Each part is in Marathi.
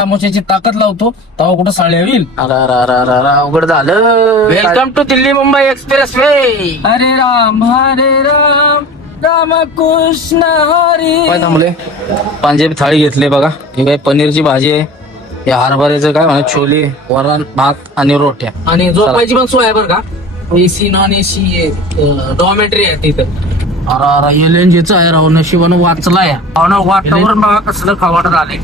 आमोशाची ताकद लावतो तेव्हा कुठं साळ्या होईल. अवघड झालं. Welcome to Delhi Mumbai expressway. हरे राम राम कृष्ण हरी. काय थांबले? पंजाबी थाळी घेतली बघा. ही काय पनीरची भाजी आहे, हे हरभऱ्याचं काय म्हणा छोले, वरण भात आणि रोट्या. आणि झोपायची पण सोय आहे बरं का. एसी नॉन एसी डॉमेट्री आहे तिथं. अरे एलएनजीचं आहे राव. नशिबानं वाचलाय. वातावरण बघा कसलं खवाट झालंय.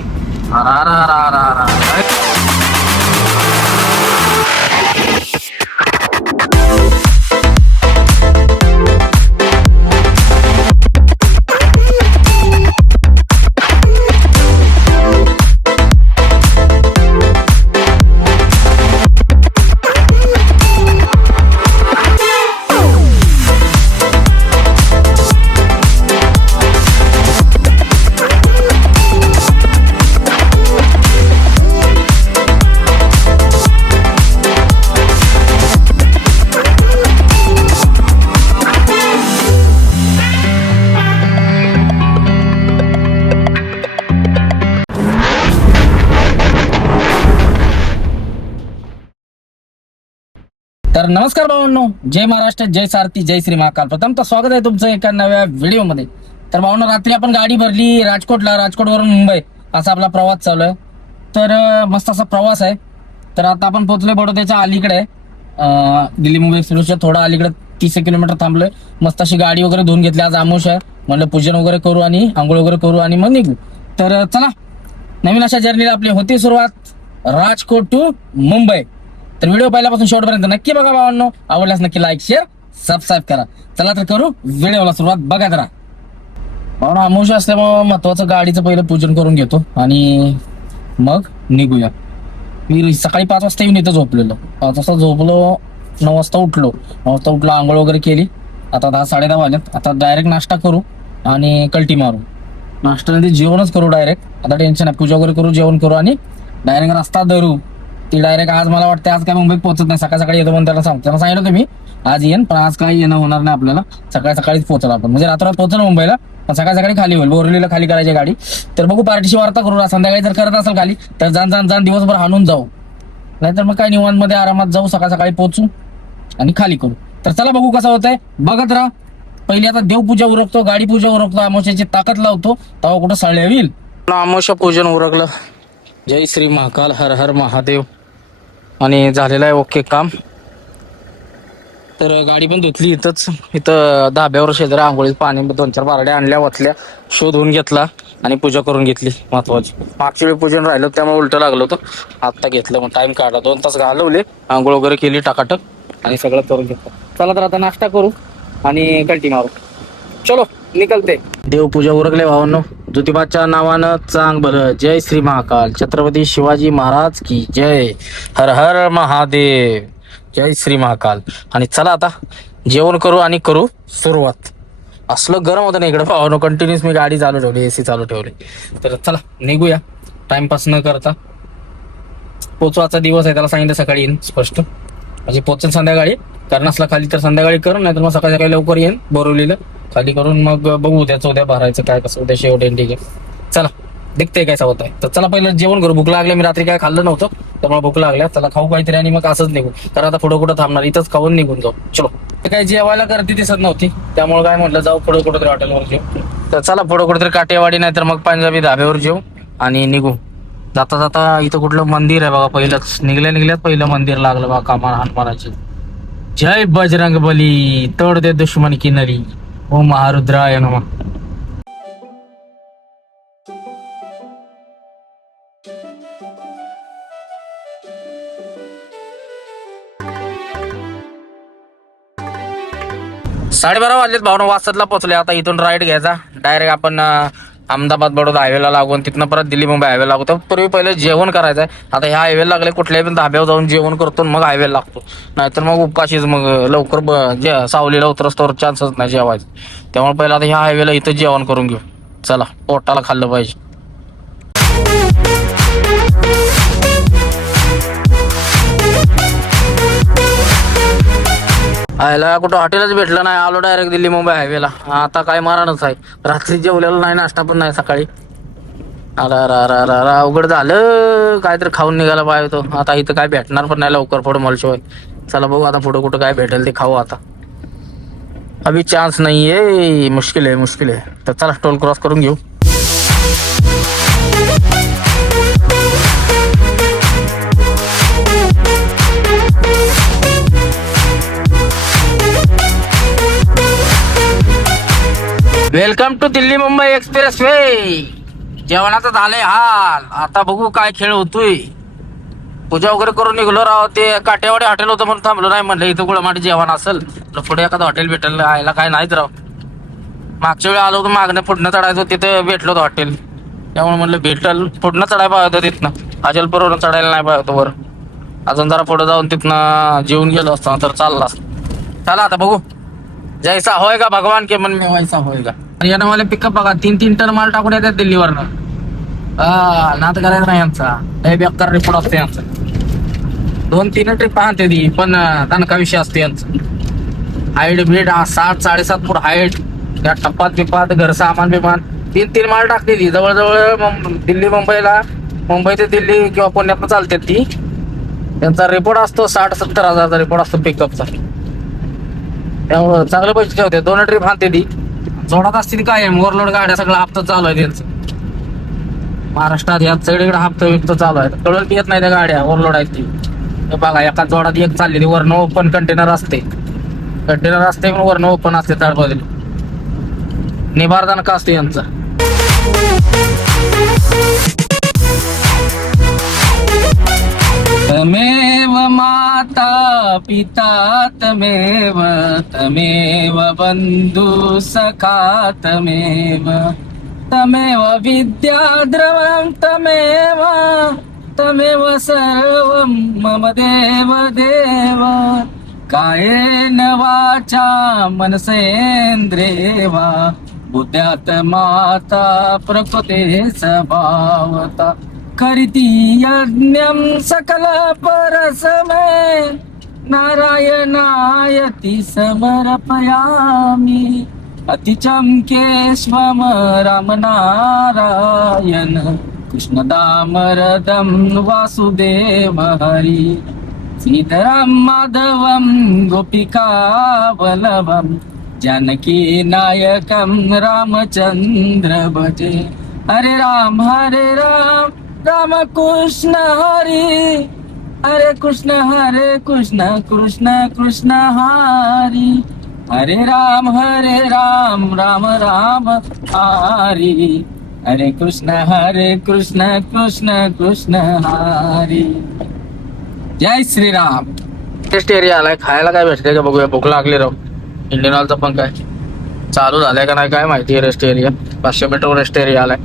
तर नमस्कार भावांनो, जय महाराष्ट्र, जय सारथी, जय श्री महाकाल. प्रथम तर स्वागत आहे तुमचं एका नव्या व्हिडिओमध्ये. तर भावांनो, रात्री आपण गाडी भरली राजकोटवरून मुंबई असा आपला प्रवास चालू आहे. तर मस्त असा प्रवास आहे. तर आता आपण पोहोचलोय बडोद्याच्या अलीकडे, दिल्ली मुंबई एक्सप्रेसच्या थोडा अलीकडे 30 किलोमीटर थांबलोय. मस्त अशी गाडी वगैरे धुवून घेतली. आज आमोश आहे, म्हणलं पूजन वगैरे करू आणि आंघोळ वगैरे करू आणि मग निघू. तर चला, नवीन अशा जर्नीला आपली होती सुरुवात, राजकोट टू मुंबई. तर व्हिडिओ पहिल्यापासून शेवटपर्यंत नक्की बघा भावांनो. आवडल्यास नक्की लाईक शेअर सबस्क्राईब करा. चला तर करू व्हिडिओला सुरुवात. बघा जरा भावना, अमावस्या असल्यामुळे महत्वाचं गाडीचं पहिलं पूजन करून घेतो आणि मग निघूया. मी सकाळी 5 वाजता येऊन इथं झोपलेलो. 5 वाजता झोपलो, 9 वाजता उठलो. आंघोळ वगैरे केली. आता 10 साडे 10 वाजल्यात. आता डायरेक्ट नाश्ता करू आणि कल्टी मारू. नाश्त्यामध्ये जेवणच करू डायरेक्ट. आता टेन्शन आहे, पूजा वगैरे करू, जेवण करू आणि डायरेक्ट रस्ता धरू. ती डायरेक्ट आज मला वाटतं आज काय मुंबईत पोहोचत नाही. सकाळी येतो म्हणून त्याला सांगितलं तुम्ही आज येईन, पण आज काही येणं होणार नाही आपल्याला. सकाळीच पोहोचला आपण, म्हणजे रात्रात पोहोचलो मुंबईला, पण सकाळी खाली होईल. बोरिवलीला खाली करायची गाडी. तर बघू, पार्टीशी वार्ता करू. संध्याकाळी जर करत असेल खाली तर जाण दिवसभर हाणून जाऊ, नाहीतर मग काय निवांत मध्ये आरामात जाऊ. सकाळी पोहोचू आणि खाली करू. तर चला बघू कसं होतंय, बघत राहा. पहिली आता देवपूजा उरकतो, गाडी पूजा उरकतो, अमावस्याची ताकद लावतो तेव्हा कुठं साळ्या होईल. अमावस्या पूजन उरकलं. जय श्री महाकाल, हर हर महादेव. आणि झालेलं आहे ओके काम. तर गाडी पण धुतली इथं धाब्यावर शेजारी आंघोळीत पाणी 2-4 बारड्या आणल्या, वाचल्या, शोधून घेतला आणि पूजा करून घेतली. महत्वाची मागच्या वेळी पूजन राहिलं त्यामुळे उलटं लागलं होतं. आत्ता घेतलं, मग टाइम काढला, 2 तास घालवले, आंघोळ वगैरे केली टाकाटक आणि सगळं करून घेतलं. चला तर आता नाश्ता करू आणि कल्टी मारू. चलो निकलते. देवपूजा उरकले भावांनो. ज्योतिबाच्या नावानं चांग भलं. जय श्री महाकाल. छत्रपती शिवाजी महाराज की जय. हर हर महादेव. जय श्री महाकाल. आणि चला आता जेवण करू आणि करू सुरुवात. असलं गरम होतं ना इकडे भावांनो, कंटिन्युअस मी गाडी चालू ठेवली, एसी चालू ठेवली. तर चला निघूया टाइमपास न करता. पोचवाचा दिवस आहे, त्याला सांगितलं सकाळी येईन स्पष्ट, म्हणजे पोचेल संध्याकाळी. कारण असला खाली तर संध्याकाळी करून, नाही तर मग सकाळी लवकर येईन बोरवलीला खाली करून. मग बघू उद्या भरायचं काय कसं उद्या शेवट ठीक आहे. चला दिखते काय होत आहे. तर चला पहिलं जेवण करू. भूक लागली, मी रात्री काय खाल्लं नव्हतं त्यामुळे भूक लागल्या. चला खाऊ काहीतरी आणि मग असंच निघू. तर आता पुढं कुठं थांबणार, इथंच खाऊन निघून जाऊ. चलो. काही जेवायला गर्दी दिसत नव्हती त्यामुळे काय म्हटलं जाऊ पुढं कुठंतरी हॉटेलवर जेऊ. तर चला पुढं कुठेतरी काटेवाडी नाही तर मग पंजाबी धाब्यावर जेऊ आणि निघू. जाता जाता इथं कुठलं मंदिर आहे बघा. पहिलंच निघल्यात पहिलं मंदिर लागलं बघा कामा हनुमानाचे. जय बजरंग बली, तोड दे दुश्मन की नरी, ओ महारुद्राय नमः. साडेबारा वाजलेत भावना. वाजतला पोहोचले. आता इथून राईड घ्यायचा डायरेक्ट आपण अहमदाबाद बडोदा हायवेला लागून तिथनं परत दिल्ली मुंबई हायवे लागतो. पूर्वी पहिले जेवण करायचं आहे. आता ह्या हायवे लागले कुठल्याही पण धाब्यावर जाऊन जेवण करतो मग हायवे लागतो, नाहीतर मग उपाशीच मग लवकर सावलीला उतरस्तोवर चान्सच नाही जेवायचं. त्यामुळे पहिला आता ह्या हायवेला इथं जेवण करून घेऊ. चला पोटाला खाल्लं पाहिजे. आयला कुठं हॉटेलच भेटलं नाही. आलो डायरेक्ट दिल्ली मुंबई हायवेला. आता काय मारानच आहे. रात्री जेवलेलं नाही, नाश्ता पण नाही सकाळी. अवघड झालं. काय तर खाऊन निघायला पाहिजे तो. आता इथं काय भेटणार पण नाही लवकर पुढे मॉलशिवाय. चला बघू आता पुढे कुठं काय भेटेल ते खाऊ आता. अभी चान्स नाहीये. मुश्किल आहे मुश्किल आहे. तर चला टोल क्रॉस करून घेऊ. Welcome to Delhi Mumbai expressway. जेवणाचं झालंय हाल. आता बघू काय खेळ होतोय. पूजा वगैरे करून निघलो राव. ते काटेवाडी हॉटेल होतं म्हणून थांबलो नाही. म्हणलं इथं गुळमाटी जेवण असेल पुढे एखादं हॉटेल भेटेल. आयला काय नाहीत राव. मागच्या वेळी आलो होतो मागणं पुढनं चढायचं तिथं भेटलो होतं हॉटेल. त्यामुळे म्हणलं भेटल पुढनं चढायला पाहिजे होतं तिथनं. अजलपूरवरून चढायला नाही पाहिजे होतं वर. अजून जरा पुढे जाऊन तिथनं जेवून गेलो असतो तर चालला. चला आता बघू. जैसा होयगा भगवान के मन में वैसा होयगा. येणं वाले पिकअप बघा 3-3 टन माल टाकून येतात दिल्लीवरनं. नात करायचं नाही यांचा. लय बेकार रिपोर्ट असते यांचा. 2-3 ट्रिप आणते ती पण दणका विषय असते यांचं. हाईट बीट 7-7.5 फूट हाईट. त्या टप्पात बिपात घर सामान बिमान 3-3 माल टाकते ती. जवळजवळ दिल्ली मुंबईला, मुंबई ते दिल्ली किंवा पुण्यात चालते ती. त्यांचा रिपोर्ट असतो 60-70 हजारचा रिपोर्ट असतो पिकअपचा. त्यामुळं चांगले पैसे ठेवते. 2 ट्रिप आणते ती. जोडात असतील काय ओव्हरलोड गाड्या सगळं हप्ता चालू आहे त्यांचं. महाराष्ट्रात या सगळीकडे हप्ता विकत चालू आहे. कळत येत नाही त्या गाड्या ओव्हरलोड आहेत ती. बघा एका जोडात एक चालली ती. वरनं ओपन कंटेनर असते. कंटेनर असते पण वरनं ओपन असते तळबाजूला. निबारदान का असते यांचं. तमेव माता पिता तमेव तमेव बंधु सखा तमेव तमेव विद्या द्रवं तमेव तमेव सर्वं मम देव देव. कायेन वाचा मनसेन्द्रिय वा बुद्ध्यात्माता प्रकृते स्वभावता. करिति यज्ञं सकल परसमे नारायणायति समर्पयामि. अतिचमकेश्वम राम नारायण कृष्ण दामरदं वासुदेव हरि. सीताराम माधवं गोपिका वल्लभं जानकी नायकं रामचंद्र भजे. हरे राम राम कृष्ण हरि हरे कृष्ण कृष्ण कृष्ण हरि. हरे राम राम राम हरि हरे कृष्ण कृष्ण कृष्ण हरि. जय श्रीराम. टेस्ट एरिया आलाय. खायला काय भेटते का बघूया. भूक लागली राव. इंडियन ऑइलचा पण काय चालू झालाय का नाही काय माहिती. Rest area 500 metre rest area आलाय.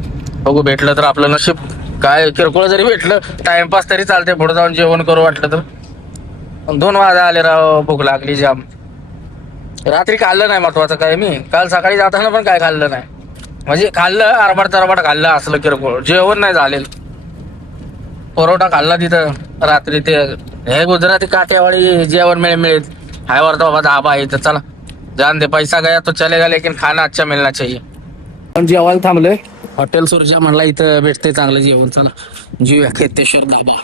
बघू भेटलं तर आपलं नशीब. काय किरकोळ जरी भेटलं टाइमपास तरी चालते. पुढे जाऊन जेवण करू वाटलं तर. 2 वाजा आले राव. भूक लागली जाम. रात्री खाल्लं नाही महत्वाचं काय. मी काल सकाळी जाताना पण काय खाल्लं नाही. म्हणजे खाल्लं आरबाट खाल्लं असलं किरकोळ. जेवण नाही झालेलं. परोठा खाल्ला तिथं रात्री. ते हे गुजराती काठियावाडी जेवण मिळेल. हाय वर बाबा धाबा आहे तर चला जान दे. पैसा गया तो चलेगा लेकिन खाना अच्छा मिलना चाहिए. पण जेवायला थांबलोय हॉटेल सुरजा म्हणला. इथं भेटते चांगलं जेवण. चला जीव खेतेश्वर धाबा.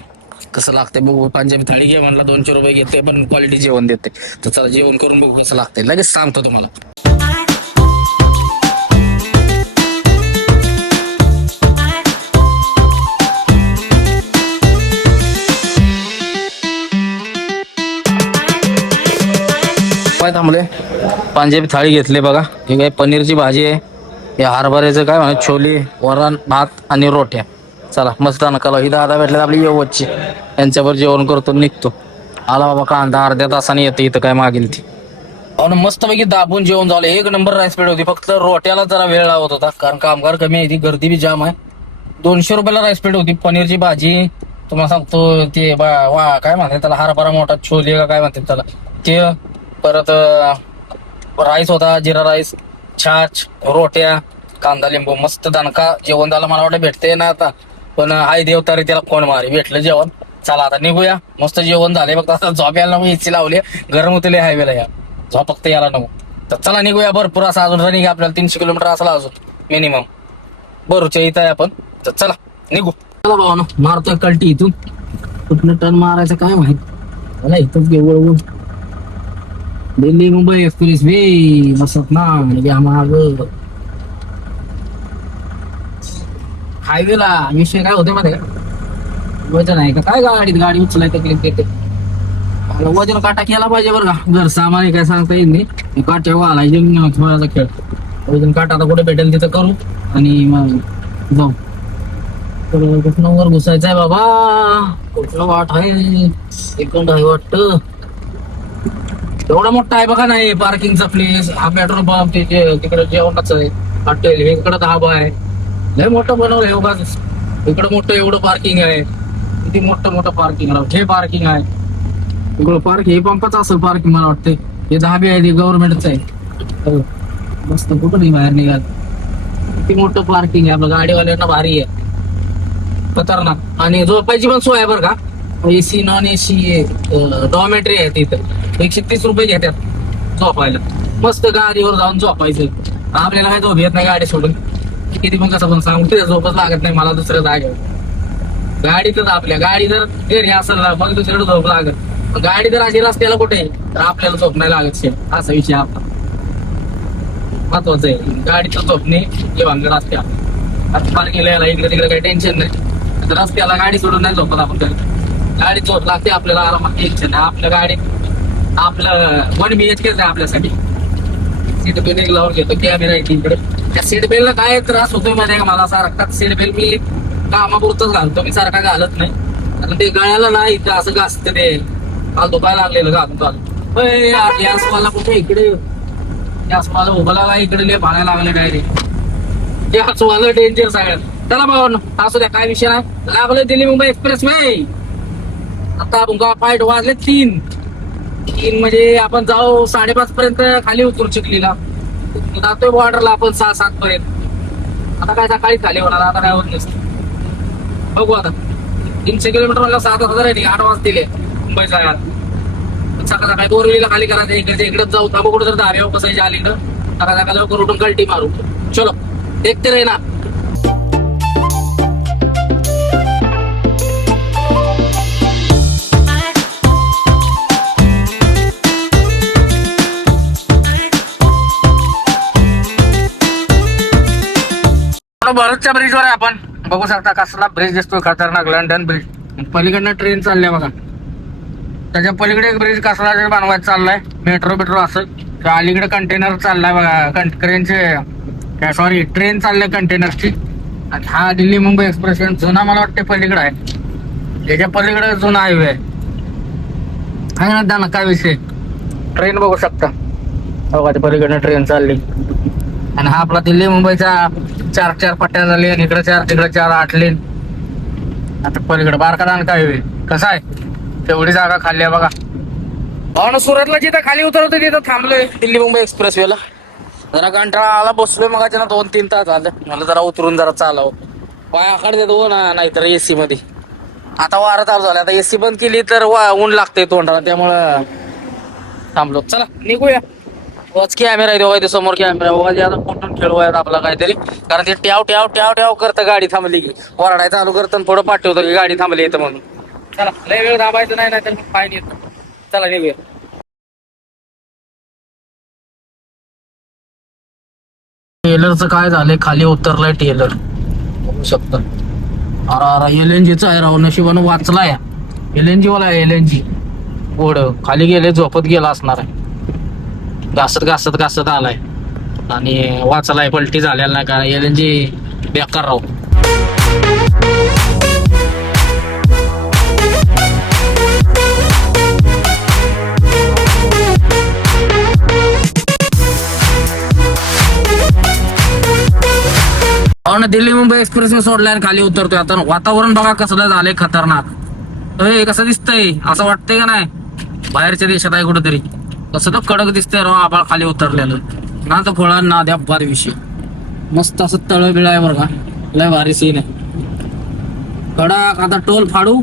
कसं लागते बघू. पंजाबी थाळी घे म्हणला. 200 रुपये घेते पण क्वालिटी जेवण देते. तर चला जेवण करून बघू कसं लागते. लगेच सांगतो तुम्हाला. काय थांबले. पंजाबी थाळी घेतली बघा. ही काय पनीरची भाजी आहे. हे हरभऱ्याचं काय म्हणा छोले वरण भात आणि रोट्या. चला मस्त नका. ही दादा भेटले आपली येवची. यांच्यावर जेवण करतो निघतो. आला बाबा कांदा अर्ध्या तासाने येते इथं काय मागेल ती. मस्तपैकी दाबून जेवण झालं. 1 नंबर राईस पेड होती. फक्त रोट्याला जरा वेळ लागत होता कारण कामगार कमी आहे. ती गर्दी बी जाम आहे. 200 रुपयाला राईस पेड होती. पनीरची भाजी तुम्हाला सांगतो. ते काय म्हणतात त्याला हरभरा मोठा छोले का काय म्हणतात त्याला ते. परत राईस होता. जिरा राईस छाछ रोट्या कांदा लिंबू. मस्त दणका जेवण झालं. मला वाटतं भेटते ना आता पण हाय देवतारी त्याला कोण मारी. भेटलं जेवण. चला आता निघूया. मस्त जेवण झाले. फक्त आता झोप यायला नको. एसी लावली गरम होते हायवेला. या झोप फक्त यायला नको. तर चला निघूया. भरपूर असा अजून रनिंग आपल्याला 300 किलोमीटर असला अजून मिनिमम. भरूच्या इथं आहे आपण. तर चला. निघू चला भावानो, मारतोय कल्टी इथून. कुठनं टर्न मारायचं काय माहित. मला इथंच घेऊ वळवून. दिल्ली मुंबई एक्सप्रेस वे बसत ना या माग हायवेला विषय काय होते मध्ये वजन आहे का काय गाडीत गाडी उचलाय तकलीफ देते. मला वजन काटा केला पाहिजे बरं का. घर सामान आहे काय सांगता येईल नाही. काट्या वालायचे थोडासा खेळ. वजन काटा आता कुठे भेटेल तिथं करू आणि मग जाऊ. कुठनं वर घुसायचं आहे बाबा. कुठलं वाट आहे एकंड आहे वाटत. एवढा मोठा आहे बघा नाही पार्किंगचा प्लेस. हा पेट्रोल पंप तिकडे जेवणाचं आहे हॉटेल. इकडे धाबा आहे. लय मोठं बनवलंय उगाच. इकडं मोठं एवढं पार्किंग आहे. किती मोठं पार्किंग आहे. हे पार्किंग आहे इकडं. पार्क हे पंपाचं असेल पार्किंग मला वाटतंय. हे धाबे आहे ते गव्हर्नमेंटचं आहे. हो. मस्त कुठं नाही बाहेर निघाल. किती मोठं पार्किंग आहे. आपलं गाडीवाल्यांना भारी आहे. खतरनाक. आणि झोपायची पण सोय आहे बरं का. एसी नॉन एसी डॉमेट्री आहे तिथं. 130 रुपये घेतात झोपायला. मस्त गाडीवर जाऊन झोपायचं. आपल्याला काय झोप येत नाही गाडी सोडून. किती पण कसं पण सांगू झोपच लागत नाही मला दुसऱ्या जागेवर. गाडीतच आपल्या गाडी जर घरी असेल ना मग दुसरीकडे झोप लागत. गाडी जर अशी रस्त्याला कुठे तर आपल्याला झोप नाही लागत. असा विषय आपला महत्वाचं आहे. गाडीचं झोपणे हे भानगड असते. आता पार्किंगला यायला इकडे तिकडे काही टेन्शन नाही. रस्त्याला गाडी सोडून नाही झोपत आपण. गाडी झोप लागते आपल्याला आरामात. टेन्शन नाही आपल्या गाडी. आपलं 1 BHK आहे आपल्यासाठी. सीट बेल्ट लावून घेतो. कॅमेरा आहे इकडे. त्या सीट बेल्टला काय त्रास होतोय माहिती का मला. सारखा सीट बेल्ट मी कामापुरतच घालतो. मी सारखा घालत नाही कारण ते गळ्याला नाही इथं असं घासतं ते. काल दुखायला लागलेलं घालून गॅसवाला कुठे इकडे. गॅसवाला उभा इकडे लय भाड्या लागले डायरेक्ट. गॅसवाला डेंजर सगळ्यात. चला भाऊ असू द्या काय विषय नाही. लागलं दिल्ली मुंबई एक्सप्रेस वे. आता आपण पाय वाजले 3 म्हणजे आपण जाऊ 5:30 पर्यंत खाली उतरू चिखलीला. जातोय बॉर्डरला आपण 6-7 पर्यंत. आता काय सकाळी खाली होणार. आता काय होत नसतं. बघू आता 300 किलोमीटर म्हणलं 7,000 आहे. 8 वाजतील मुंबई जायला. सकाळ सकाळी बोरवलीला खाली करायचं. इकडेच जाऊ. थांबू कुठं तर धाब्यावर बसायच्या अलीकडं. सकाळ सकाळ लवकर उठून कल्टी मारू. चलो देखते रहे ना. भरतच्या ब्रिजवर आहे आपण. बघू शकता कसला ब्रिज दिसतोय खतरनाक. London bridge. पलीकडनं ट्रेन चालल्या बघा. त्याच्या पलीकडे एक ब्रिज कसला बनवायचा चाललाय. मेट्रो असं. त्या अलीकडे कंटेनर चाललाय बघा. क्रेनचे सॉरी ट्रेन चाललंय कंटेनरची. आणि हा दिल्ली मुंबई एक्सप्रेस जुना मला वाटते पलीकडे आहे. याच्या पलीकडे जुना हायवे आहे ना. काय विषय ट्रेन बघू शकता बघा. ते पलीकडनं ट्रेन चालली. आणि हा आपला दिल्ली मुंबईचा 4 पट्ट्या झाली. आणि इकडे 4 तिकडे 4 8 लेन. आता पलीकडे बारका दानका हायवे कसा आहे. तेवढी जागा खाली आहे बघा. भावना सुरतला जिथं खाली उतरवतो तिथं थांबलोय दिल्ली मुंबई एक्सप्रेस वेला. जरा कंटाळा आला. बसलोय मग 2-3 तास झालं. मला जरा उतरून जरा चालावं. पाय आकडे देतो ना नाहीतर एसी मध्ये. आता वारा चालू झाला. आता एसी बंद केली तर ऊन लागतंय तोंडाला. त्यामुळं थांबलो. चला निघूया. वॉच कॅमेरा आहे तेव्हा. समोर कॅमेरा वॉच. आता फोटून खेळवायत आपला काहीतरी. कारण ते ट्याव करतं गाडी थांबली की. वरडाय चालू करतं पुढं पाठवतं की गाडी थांबली येतं म्हणून. चला लय वेळ दाबायचं नाही तर फाईन येतो. चला निघूया. टेलरचं काय झालंय. खाली उतरलाय टेलर बघू शकता. अरे LNGचा आहे राव. नशिबानं वाचलाय. LNG वाला आहे. LNG ओढ खाली गेले. झोपत गेला असणार आहे. घासत आलाय आणि वाचलाय. पलटी झालेला नाही कारण LNG बेकार राव. दिल्ली मुंबई एक्सप्रेस ने सोडलाय आणि खाली उतरतोय. आता वातावरण बघा कसं झालंय खतरनाक. हे कसं दिसतंय असं वाटतंय का नाही बाहेरच्या देशात आहे कुठेतरी. कसं तो कडक दिसतंय राव. आबाळ खाली उतरलेलं ना. तर फळा ना द्या बाद विषय. मस्त असं तळ बिळ आहे बरं का. लय भारी सीन आहे. कडक. आता टोल फाडू.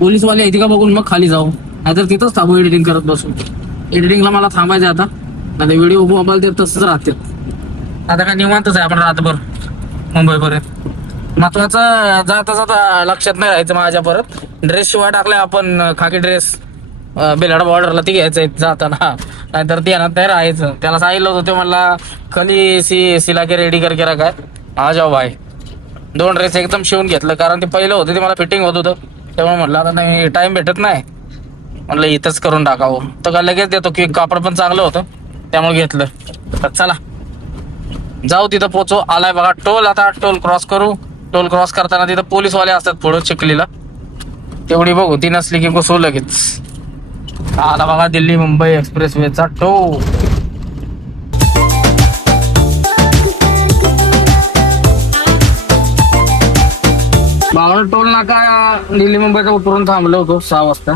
पोलीसवाले येते का बघून मग खाली जाऊ. नाहीतर तिथंच थांबू एडिटिंग करत बसू. एडिटिंगला मला थांबायचं आता. नाही व्हिडिओ मोबाईल ते तसंच राहते. आता काय निवांतच आहे आपण रातभर मुंबईपर्यंत. महत्वाचं जाता जाता लक्षात नाही राहायचं माझ्या परत ड्रेस शिवाय टाकलाय आपण खाकी ड्रेस बेलाड बॉर्डरला ती घ्यायचंय जाताना नाहीतर ते नाही राहायचं त्याला सांगितलं होतं ते मला खाली सिला के रेडी करके रखा है आ जाओ भाई 2 ड्रेस एकदम शिवून घेतलं कारण ते पहिलं होतं ते मला फिटिंग होत होतं त्यामुळे म्हटलं आता नाही टाइम भेटत नाही म्हटलं इथंच करून टाकावं तर का लगेच देतो की कापड पण चांगलं होतं त्यामुळे घेतलं तर चला जाऊ तिथं पोचू आलाय बघा टोल आता टोल क्रॉस करू टोल क्रॉस करताना तिथं पोलीसवाले असतात पुढं चिखलीला तेवढी बघू ती नसली की घुसू लगेच आला बघा दिल्ली मुंबई एक्सप्रेस वेचा टोल भावना टोल नाका दिल्ली मुंबईचा उतरून थांबलो होतो 6 वाजता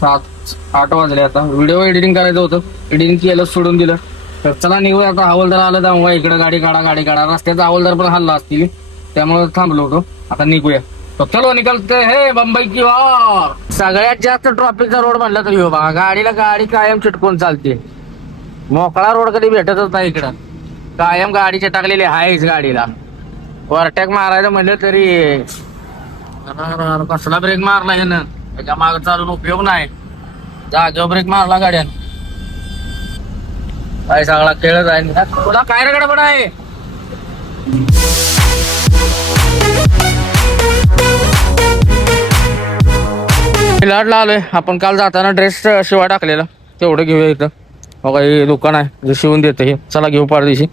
7-8 वाजले आता व्हिडिओ एडिटिंग करायचं होतं एडिटिंग केलं सोडून दिलं तर चला निघूया आता हवालदार आलं तर इकडे गाडी काढा रस्त्याचा हवालदार पण हल्ला असतील त्यामुळे थांबलो होतो आता निघूया तो चलो निकलते हे मुंबई की ओर सगळ्यात जास्त ट्रॉफिकचा रोड म्हणला तरी हो बघा गाडीला गाडी कायम चिटकून चालते मोकळा रोड कधी भेटतच नाही इकडं कायम गाडी चिटकलेली आहेच गाडीला ओव्हरटेक मारायचं म्हणलं तरी कसला ब्रेक मारला यानं त्याच्या मागे चालून उपयोग नाही जागेवर ब्रेक मारला गाड्यान काय सगळा खेळच आहे तुला काय रगड पण आहे लाडला आलोय आपण काल जाताना ड्रेस शिवाय टाकलेला तेवढं घेऊया इथं बघा हे दुकान आहे जे शिवून देतं हे चला घेऊ पारदिवशी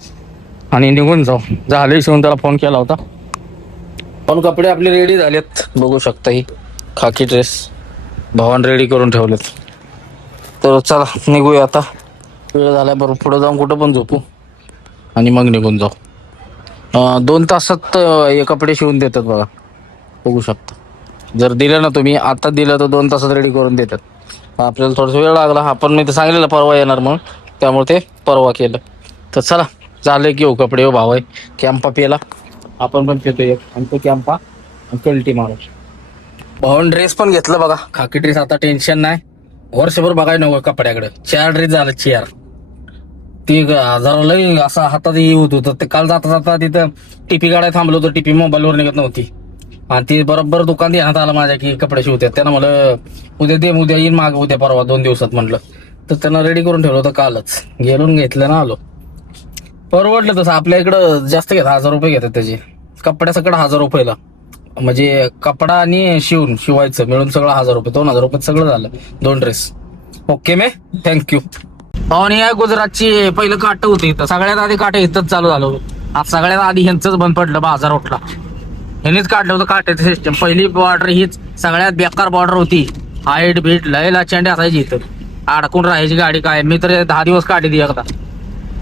आणि निघून जाऊ झाले शिवून त्याला फोन केला होता पण कपडे आपले रेडी झालेत बघू शकता ही खाकी ड्रेस भावान रेडी करून ठेवलेत तर चला निघूया आता वेळ झालाय बरोबर पुढे जाऊन कुठं पण झोपू आणि मग निघून जाऊ 2 तासात हे कपडे शिवून देतात बघा बघू शकता जर दिलं ना तुम्ही आता दिलं तर 2 तासात रेडी करून देतात आपल्याला थोडासा वेळ लागला आपण मी तर सांगितलेलं परवा येणार म्हणून त्यामुळे ते परवा केलं तर चला झालं की हो कपडे हो भाव आहे कॅम्पा पेला आपण पण पितो एक आणि तो कॅम्पा कल्टी मारू भाऊन ड्रेस पण घेतलं बघा खाकी ड्रेस आता टेन्शन नाही वर्षभर बघाय नको कपड्याकडे 4 ड्रेस झालं 4 ती जरा लई असा हातात हे होत होतं ते काल जाता जाता तिथं टीपी गाड्या थांबलो होतो टीपी मोबाईलवर निघत नव्हती आणि ती बरोबर दुकान देण्यात आलं माझ्या की कपडे शिवतात त्यानं मला उद्या येईन माग उद्या परवा 2 दिवसात म्हटलं तर त्यांना रेडी करून ठेवलं होतं कालच गेलून घेतलं ना आलो परवडलं तसं आपल्या इकडं जास्त घेतात 1000 रुपये घेतात त्याचे कपड्यासकट 1000 रुपयाला म्हणजे कपडा आणि शिवायचं मिळून सगळं 1000 रुपये 2000 रुपयात सगळं झालं 2 ड्रेस ओके मे थँक्यू पाहुणे या गुजरातची पहिलं काट होती इथं सगळ्यात आधी काट इथंच चालू झालं आज सगळ्यात आधी ह्यांचंच बंद पडलं बाजार उठला ह्यांनीच काढलं होतं काट्याचं सिस्टम पहिली बॉर्डर हीच सगळ्यात बेकार बॉर्डर होती हाईट बीट लय लाचंडी असायची इथं अडकून राहायची गाडी काय मी तर 10 दिवस काढली एकदा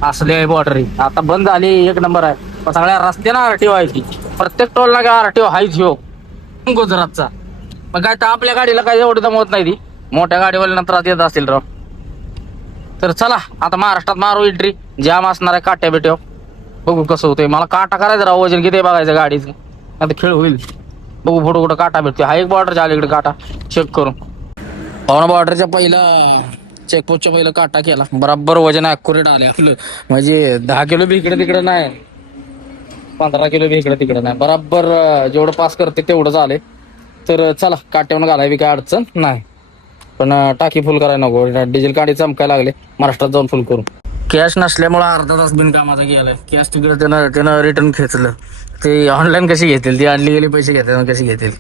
असले आहे बॉर्डर आता बंद झाली 1 नंबर आहे पण सगळ्या रस्त्यानं आरटीओ आहे ती प्रत्येक टोल लागा आरटीओ हायच हो गुजरातचा मग काय तर आपल्या गाडीला काही एवढी दमवत नाही ती मोठ्या गाडीवाल्या त्रास येत असतील राव तर चला आता महाराष्ट्रात मारू एंट्री जाम असणार आहे काट्या बेट्या बघू कसं होतंय मला काटा करायचं राव वजन किती बघायचं गाडीचं आता खेळ होईल बघू फोटो कुठं काटा भेटतोय हा एक बॉर्डर झाला इकडे काटा चेक करून पावना बॉर्डरच्या पहिला चेकपोस्टच्या पहिलं काटा केला बराबर वजन अॅक्युरेट आले आपलं म्हणजे 10 किलो बी इकडे तिकडे नाही 15 किलो बी इकडे तिकडे नाही बराबर जेवढं पास करते तेवढं झालंय तर चला काट्यावर घालावी काय अडचण नाही पण टाकी फुल करायला नको डिझेल गाडी चमकायला लागले महाराष्ट्रात जाऊन फुल करू कॅश नसल्यामुळे अर्धा तास बिनकामाचा गेलाय कॅश तिकडे त्यानं रिटर्न खेचलं ते ऑनलाईन कशी घेतील ती आणली गेली पैसे घेतात कशी घेतील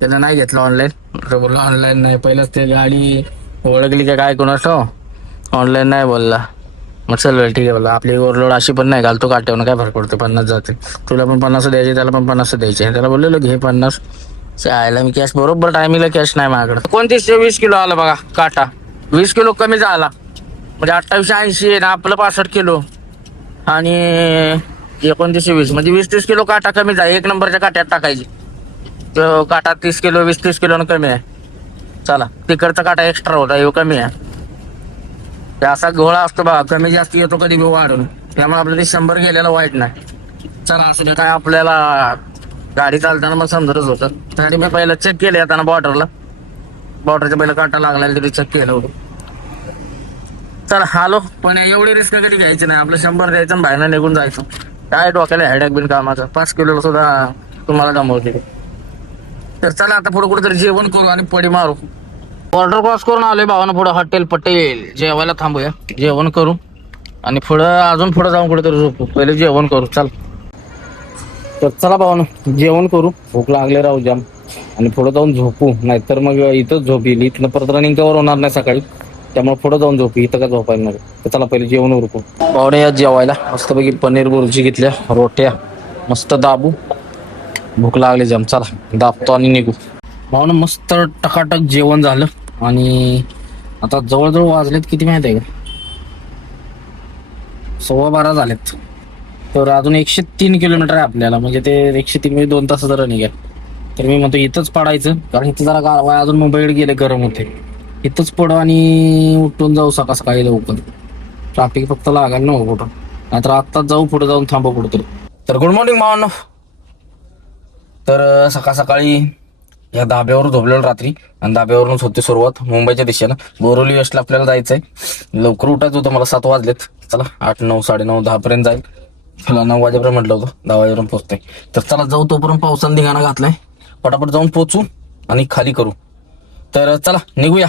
त्यानं नाही घेतलं ऑनलाईन बोललो ऑनलाईन नाही पहिलाच ते गाडी ओळखली का काय कोणाच ऑनलाईन नाही बोलला मग चल ठीक आहे बोला आपली ओव्हरलोड अशी पण नाही घालतो काट्यावर काय फरक पडतो 50 जाते तुला पण 50 द्यायचे त्याला पण 50 द्यायचे त्याला बोललेलो घे 50 चायला मी कॅश बरोबर टायमिंगला कॅश नाही माझ्याकडे 2920 किलो आला बघा काटा 20 किलो कमी झाला म्हणजे 2880 आहे ना आपलं 65 किलो आणि 2920 म्हणजे 20-30 किलो काटा कमी झाला 1 नंबरच्या काट्यात टाकायची तो काटा 30 किलो 20-30 किलो कमी आहे चला तिकडचा काटा एक्स्ट्रा होता हे कमी आहे असा घोळा असतो बघा कमी जास्त येतो कधी बी वाढून त्यामुळे आपल्याला 100 गेलेला वाईट नाही चला असं काय आपल्याला गाडी चालताना मग समजतच होतं तरी मी पहिलं चेक केलं येताना बॉर्डरच्या पहिलं काटा लागला तरी चेक केलं होतं चला आलो पण एवढी रिस्क कधी घ्यायची नाही आपलं 100 द्यायचं आणि बाहेर निघून जायचं काय डोक्याला हेडॅक बिन कामाचं 5 किलोला सुद्धा तुम्हाला जमवते. तर चला आता पुढे कुठेतरी जेवण करू आणि पडी मारू. बॉर्डर क्रॉस करून आलोय भावानं पुढे हॉटेल पटेल जेवायला थांबूया, जेवण करू आणि अजून पुढे जाऊन कुठेतरी झोपू. पहिले जेवण करू चल. तर चला भावानं जेवण करू, भूक लागले राहू जाम आणि पुढे जाऊन झोपू. नाहीतर मग इथंच झोप येईल, इथनं परत रनिंग कवर होणार नाही सकाळी, त्यामुळे पुढे जाऊन झोपू. इथं का झोपायला नाही. तर चला पहिले जेवण उरकू. पावडे या जेवायला मस्तपैकी पनीर बुर्जी घेतल्या, रोट्या मस्त दाबू. भूक लागली जाम, चला दाबतो आणि निघू. भावना मस्त टकाटक जेवण झालं आणि आता जवळजवळ वाजलेत किती माहिती आहे का, 12:15 झालेत. तर अजून 103 किलोमीटर आहे आपल्याला, म्हणजे ते 103 म्हणजे 2 तासाचं रनिंग आहे. तर मी म्हणतो इथंच पडायचं, कारण इथं जरा गारवा आहे, अजून मुंबईकडे गेले गरम होते. इथंच पडू आणि उठून जाऊ सकाळी लवकर. ट्रॅफिक फक्त लागायला नको कुठं, नाहीतर आत्ताच जाऊ, पुढे जाऊन थांबू कुठंतरी. तर गुड मॉर्निंग भावांनो. तर सकाळी या धाब्यावर झोपलेलो रात्री आणि धाब्यावरूनच होती सुरुवात मुंबईच्या दिशेनं. बोरिवली वेस्टला आपल्याला जायचंय. लवकर उठायचं होतं मला, 7 वाजलेत. चला 8, 9, 9:30, 10 पर्यंत जाईल. मला 9 वाजेपर्यंत म्हटलं होतं, 10 वाजेपर्यंत पोहोचतोय. तर चला जाऊ, तोपर्यंत पावसानं धिंगाणा घातलाय, पटापट जाऊन पोचू आणि खाली करू. तर चला निघूया.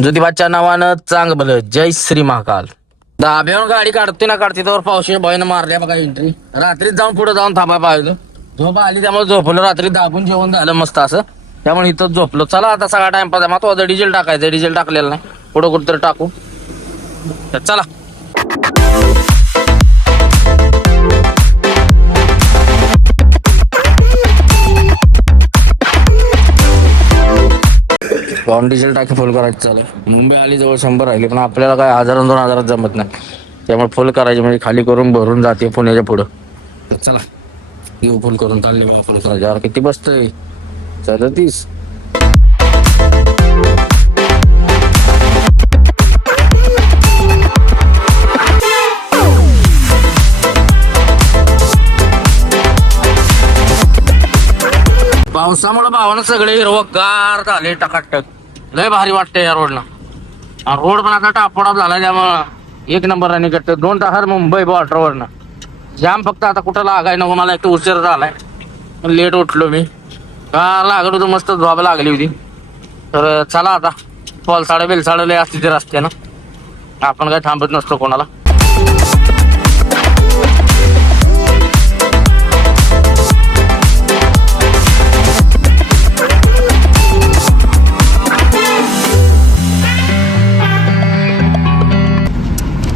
ज्योतिबाच्या नावानं चांग भलं, जय श्री महाकाल. धाब्यावर गाडी काढते ना काढते तर पावशी बाईनं मारल्या बघा एंट्री. रात्रीच जाऊन पुढे जाऊन थांबा पाहिलं, झोप आली त्यामुळे झोपलो. रात्री दाबून जेवण झालं मस्त असं, त्यामुळे इथंच झोपलो. चला आता सगळा टाइमपास आहे. महत्वाचं डिझेल टाकायचं, डिझेल टाकलेलं नाही, पुढं कुठंतरी टाकू. तर चला. पाऊन डिझेल टाकी फुल करायचं चालू. मुंबई आली जवळ 100 राहिली, पण आपल्याला काय 1000-2000 जमत नाही, त्यामुळे फुल करायची म्हणजे खाली करून भरून जाते पुण्याच्या पुढं. तर चला येऊ फुल करून. चालले बघा फुल करायचं. यार किती बसतंय, 37. पावसामुळे भावानं सगळे हिरवगार झाले, टकाटक लय भारी वाटतंय या रोडला. रोड पण आता टापडा झाला, त्यामुळे 1 नंबर रनिंग करते. 2 तास मुंबई बॉर्डरवरनं जाम. फक्त आता कुठं लागाय नको, मला एक उशीर झालाय, लेट उठलो मी. का लागत होतं, मस्त झोप लागली होती. तर चला आता, पलसाडे बेलसाडे लय असते ते रस्त्यानं, आपण काय थांबत नसतो कोणाला.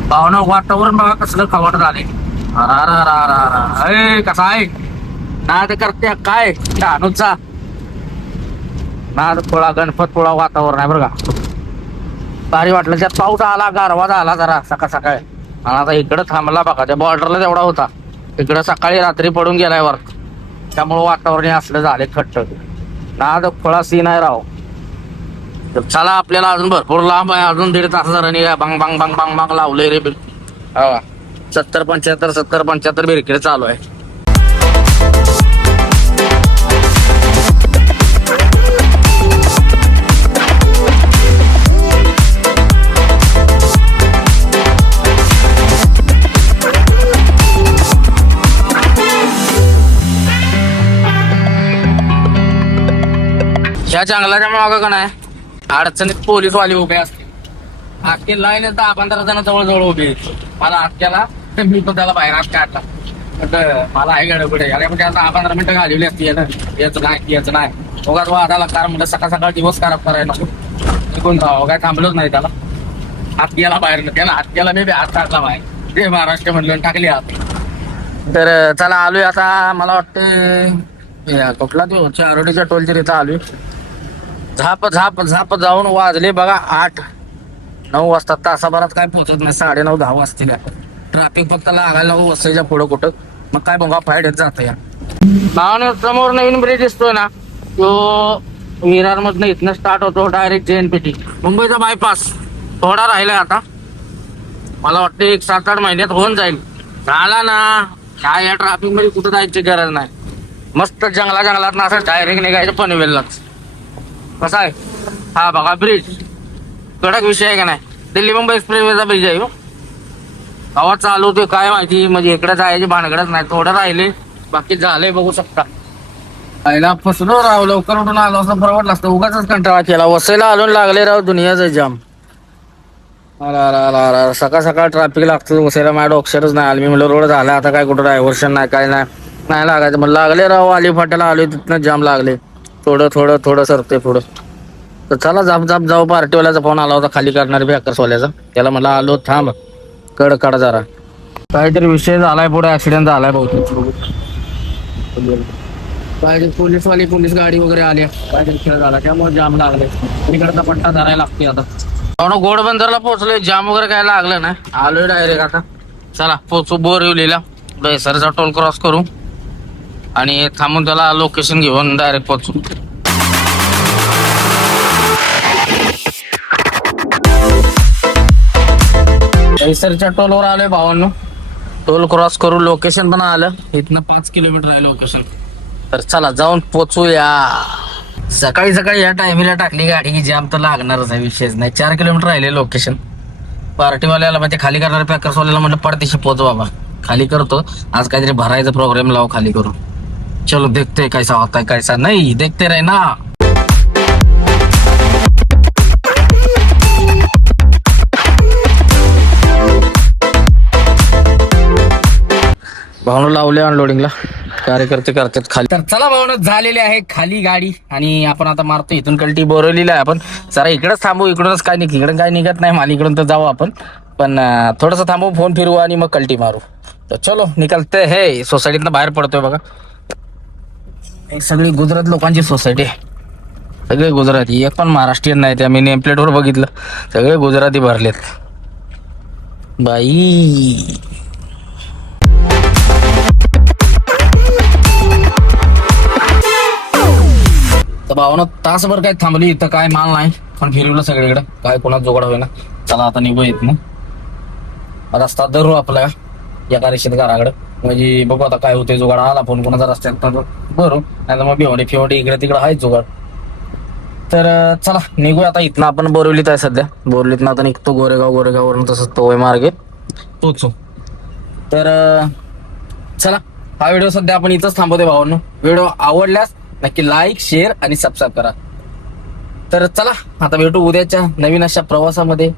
भावना वातावरण बघा कसलं खवट झाले. कसा आहे ना ते करते काय अनुचा ना थोडा गणपतपुळा वातावरण आहे बरं का, भारी वाटलं. त्यात पाऊस आला, गारवा झाला जरा सकाळ आणि आता इकडं थांबला बघा. त्या बॉर्डरला तेवढा होता, इकडं सकाळी रात्री पडून गेलाय वर, त्यामुळे वातावरण असलं झाले खट्ट ना. थोडा सीन आहे राव. तर चला आपल्याला अजून भरपूर लांब आहे, अजून 1.5 तासाचा रनिंग आहे. बांग बांग बांग बांग बांग लावलंय रे. 70-75 बिरकडे चालू आहे. ह्या जंगलाच्या मागं का नाही अडचणीत पोलीसवाले उभे असते. आजची लाईन 10-15 जण जवळजवळ उभे आहेत. मला आजच्याला मी पण त्याला बाहेर आज काढला, मला आहे गडबडे अरे म्हणजे 10-15 मिनिटं घालवली असती. याच नाही उगाच वादाला कार म्हणलं, सकाळ दिवस खराब करायला नको. कोण काय थांबलोच नाही त्याला. हात गेला बाहेर, त्याला हात गेला, मी हात काढला बाहेर. ते महाराष्ट्र म्हणलं टाकली हात. तर चला आलोय आता. मला वाटतं कुठला तो चारोडीच्या टोलच्या तिथं आलोय. झाप झाप झाप जाऊन वाजले बघा 8-9 वाजता. तासाभरात काय पोहोचत नाही, 9:30-10 वाजतील. ट्रॅफिक फक्त लागायला वसईच्या पुढं कुठं, मग काय बघा फायदेत जात या. समोर नवीन ब्रिज दिसतोय ना, तो विरार मधनं इथनं स्टार्ट होतो डायरेक्ट JNPT मुंबईचा बायपास. थोडा राहिलाय आता, मला वाटतं 1-7-8 महिन्यात होऊन जाईल. झाला ना काय, या ट्रॅफिक मध्ये कुठं जायची गरज नाही. मस्त जंगलात ना असं डायरेक्ट निघायचं पनवेललाच. कसा आहे हा बघा ब्रिज, कडक विषय आहे का नाही. दिल्ली मुंबई एक्सप्रेसवेचा ब्रिज आहे. गावात चालू होते काय माहिती, म्हणजे इकडे जायची भानगडच नाही. थोडं राहिले, बाकी झालंय बघू शकता. आईला फसलो राव, लवकर उठून आलो असं परवडलं असतं. उगाच कंटाळा केला. वसईला आलो लागले राव दुनियाचं जाम. अला सकाळ सकाळ ट्रॅफिक लागतं वसईला. माझ्या डोक्यातच नाही आलं. मी म्हणलं रोड झाला आता, काय कुठं डायव्हर्शन नाही काय नाही लागायचं. मग लागले राव, आली फाट्याला आलो तिथनं जाम लागले. थोडं सरते पुढं. तर चला जाप जाऊ. पार्टीवाल्याचा फोन आला होता खाली करणारी बॅकर्सवाल्याचा. त्याला म्हणलं आलो थांब काढा जरा. काहीतरी विषय झालाय पुढे, ऍक्सिडेंट झालाय बहुतेक. काय पोलीस गाडी वगैरे आल्या, काहीतरी खेळ झाला त्यामुळे जाम लागले. इकडचा पट्टा धरायला लागते आता. गोड बंदरला पोहोचलोय. जाम वगैरे काय लागलं नाही, आलोय डायरेक्ट आता. चला पोचू बोरिवलीला. बेसरचा टोल क्रॉस करू आणि थांबून त्याला लोकेशन घेऊन डायरेक्ट पोचू. बेसरच्या टोलवर आलोय भावांनो. टोल क्रॉस करू, लोकेशन पण आलं. इथनं 5 किलोमीटर आहे लोकेशन. तर चला जाऊन पोचूया. सकाळी या टायमिंगला टाकली गाडी की जाम तर लागणारच आहे, विषयच नाही. 4 किलोमीटर राहिले लोकेशन. पार्टीवाल्याला म्हणजे खाली करणाऱ्या पॅकर्सवाल्याला म्हटलं पडदेशी पोच बाबा, खाली करतो आज. काहीतरी भरायचा प्रोग्राम लाव खाली करू. चलो देखते कैसा होता है कैसा नाही, देखते रहे ना. भावना लावले अनलोडिंगला, कार्यकर्ते करतात खाली. तर चला भावना झालेली आहे खाली गाडी आणि आपण आता मारतो इथून कल्टी बोरवलेला आहे. आपण जरा इकडेच थांबू, इकडूनच काय इकडून काय निघत नाही माल, इकडून तर जाऊ आपण. पण थोडस थांबू, फोन फिरवू आणि मग कल्टी मारू. तर चलो निकलते हे. सोसायटीतनं बाहेर पडतोय बघा. हे सगळी गुजरात लोकांची सोसायटी आहे, सगळे गुजराती. एक पण महाराष्ट्रीयन नाही. त्या मी नेम प्लेटवर बघितलं, सगळे गुजराती भरलेत बाई. तर भावना तासभर काय थांबली इथं, काय माल नाही. पण फिरवलं सगळीकडे, काय कोणाच जोगाड होईना. चला आता निघू येत ना. रस्ता धरू आपल्या या कार्यक्षेत घराकडे, म्हणजे बघू आता काय होते. जुगाड आला फोन कोणाचा रस्त्यात तर बरं, नाही तर मग फिवडी इकडे तिकडे आहेच जुगाड. तर चला निघू आता इथनं. आपण बोरिवलीत आहे सध्या. बोरिवलीतनं आता निघतो गोरेगाववरून तसंच तोय मार्गे पोचू. तर चला हा व्हिडिओ सध्या आपण इथंच थांबवते भावांनो. व्हिडिओ आवडल्यास नक्की लाईक, शेअर आणि सबस्क्राईब करा. तर चला आता भेटू उद्याच्या नवीन अशा प्रवासामध्ये.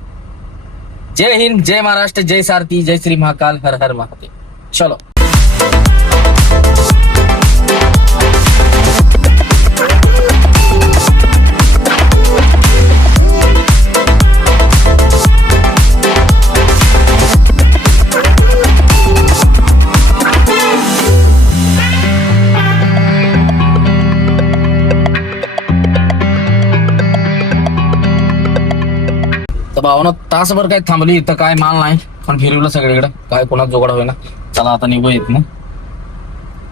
जय हिंद, जय महाराष्ट्र, जय सारथी, जय श्री महाकाल, हर हर महादेव. चलो. तर भावना तासभर काय थांबली इथं, काय माल नाही. पण फिरवलं सगळीकडे, काय कोणाच जोगाड होईना. चला आता निघू येत ना.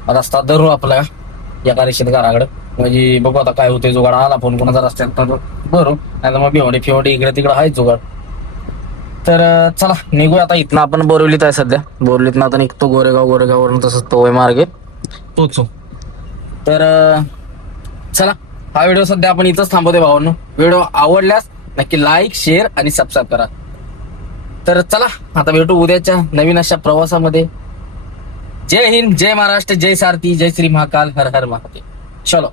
रस्ता धरू आपल्या या कार्यक्षेत घराकडे, म्हणजे बघू आता काय होते. जुगाड आला फोन कोणाचा रस्त्यात तर बरं, नाही तर मग फिवडी इकडे तिकडे आहेच जुगाड. तर चला निघू आता इथनं. आपण बोरिवलीत आहे सध्या. बोरिवलीतनं आता निघतो गोरेगाववरून तसंच तोय मार्गे पोचू. तर चला हा व्हिडिओ सध्या आपण इथंच थांबवते भावांनो. व्हिडिओ आवडल्यास नक्की लाईक, शेअर आणि सबस्क्राईब करा. तर चला आता भेटू उद्याच्या नवीन अशा प्रवासामध्ये. जय हिंद, जय महाराष्ट्र, जय सारथी, जय श्री महाकाल, हर हर महादेव. चलो.